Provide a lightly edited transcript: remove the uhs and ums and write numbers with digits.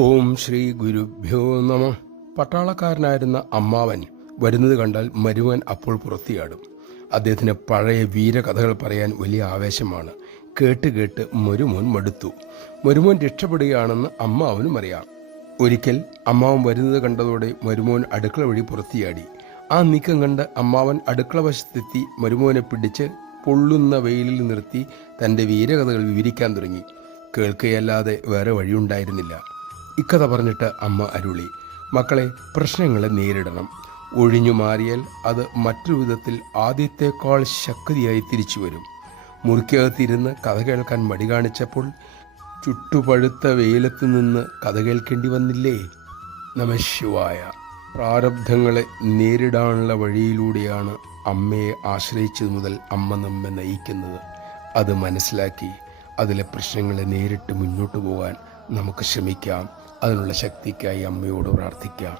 ഓം ശ്രീ ഗുരുഭ്യോ നമ. പട്ടാളക്കാരനായിരുന്ന അമ്മാവൻ വരുന്നത് കണ്ടാൽ മരുമോൻ അപ്പോൾ പുറത്തിയാടും. അദ്ദേഹത്തിന് പഴയ വീരകഥകൾ പറയാൻ വലിയ ആവേശമാണ്. കേട്ട് കേട്ട് മരുമോൻ മടുത്തു. മരുമോൻ രക്ഷപ്പെടുകയാണെന്ന് അമ്മാവനും അറിയാം. ഒരിക്കൽ അമ്മാവൻ വരുന്നത് കണ്ടതോടെ മരുമോൻ അടുക്കള വഴി പുറത്തിയാടി. ആ നീക്കം കണ്ട് അമ്മാവൻ അടുക്കള വശത്തെത്തി മരുമോനെ പിടിച്ച് പൊള്ളുന്ന വെയിലിൽ നിർത്തി തൻ്റെ വീരകഥകൾ വിവരിക്കാൻ തുടങ്ങി. കേൾക്കുകയല്ലാതെ വേറെ വഴിയുണ്ടായിരുന്നില്ല. ഇക്കഥ പറഞ്ഞിട്ട് അമ്മ അരുളി, മക്കളെ, പ്രശ്നങ്ങളെ നേരിടണം. ഒഴിഞ്ഞു മാറിയാൽ അത് മറ്റൊരു വിധത്തിൽ ആദ്യത്തേക്കാൾ ശക്തിയായി തിരിച്ചു വരും. മുറിക്കകത്തിരുന്ന് കഥ കേൾക്കാൻ മടി കാണിച്ചപ്പോൾ ചുട്ടുപഴുത്ത വെയിലത്ത് നിന്ന് കഥ കേൾക്കേണ്ടി വന്നില്ലേ? നമഃശിവായ. പ്രാരബ്ധങ്ങളെ നേരിടാനുള്ള വഴിയിലൂടെയാണ് അമ്മയെ ആശ്രയിച്ചതു മുതൽ അമ്മ നമ്മെ നയിക്കുന്നത്. അത് മനസ്സിലാക്കി അതിലെ പ്രശ്നങ്ങളെ നേരിട്ട് മുന്നോട്ട് പോകാൻ നമുക്ക് ശ്രമിക്കാം. അതിനുള്ള ശക്തിക്കായി അമ്മയോട് പ്രാർത്ഥിക്കാം.